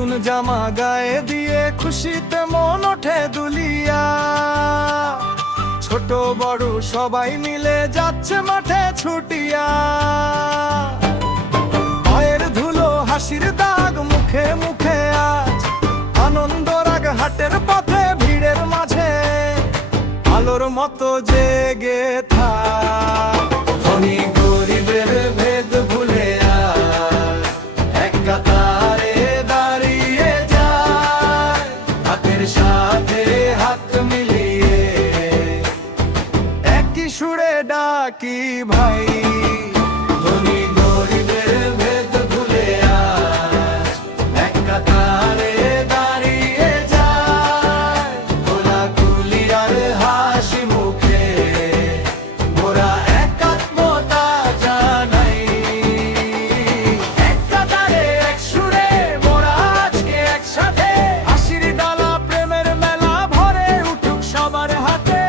নতুন জামা গায়ে দিয়ে খুশিতে মন ওঠে দুলিয়া। ছোট বড় সবাই মিলে যাচ্ছে মাঠে ছুটিয়া। পায়ের ধুলো হাসির দাগ মুখে মুখে আজ, আনন্দ রাগ হাটের পথে ভিড়ের মাঝে আলোর মতো জেগে থাক। ধনী গরিবের ভেদ ভুলে আজ এক কাতারে দাঁড়িয়ে যায়, হাতের সাথে হাত মিলিয়ে একই সুরে ডাকি ভাই। ধনী গরিবের ভেদ ভুলে আজ এক কাতারে দাঁড়িয়ে যায়, কোলাকুলি আর হাসি মুখে মোরা একাত্মতা জানাই। এক কাতারে এক সুরে মোরা আজকে একসাথে, হাসির ডালা প্রেমের মেলা ভরে উঠুক সবার হাতে।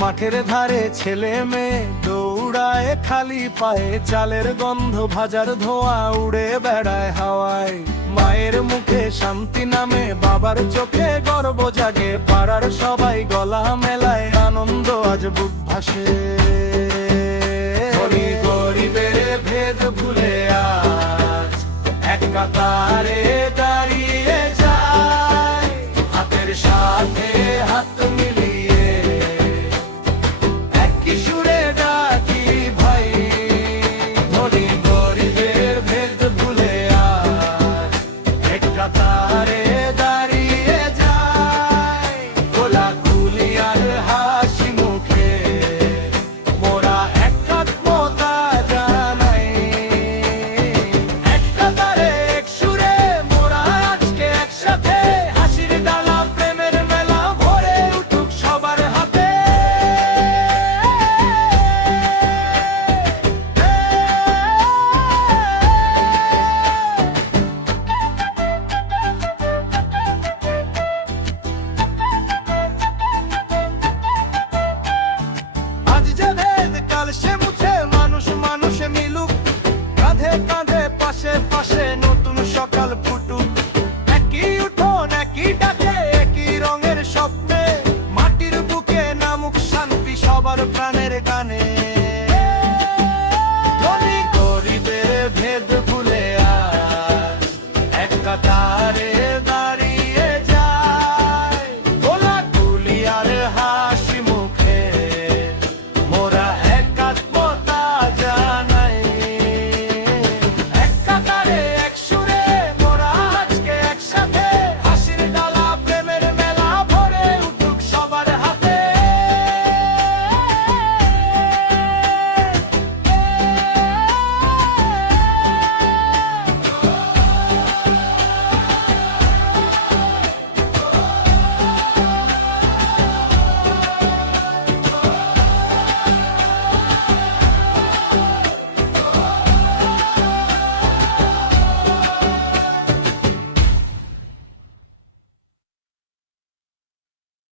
মাঠের ধারে ছেলে মেয়ে দৌড়ায় খালি পায়ে, চালের গন্ধ ভাজার ধোঁয়া উড়ে বেড়ায় হাওয়ায়। মায়ের মুখে শান্তি নামে, বাবার চোখে গর্ব জাগে, পাড়ার সবাই গলা মেলায়, আনন্দ আজ বুক ভাসে।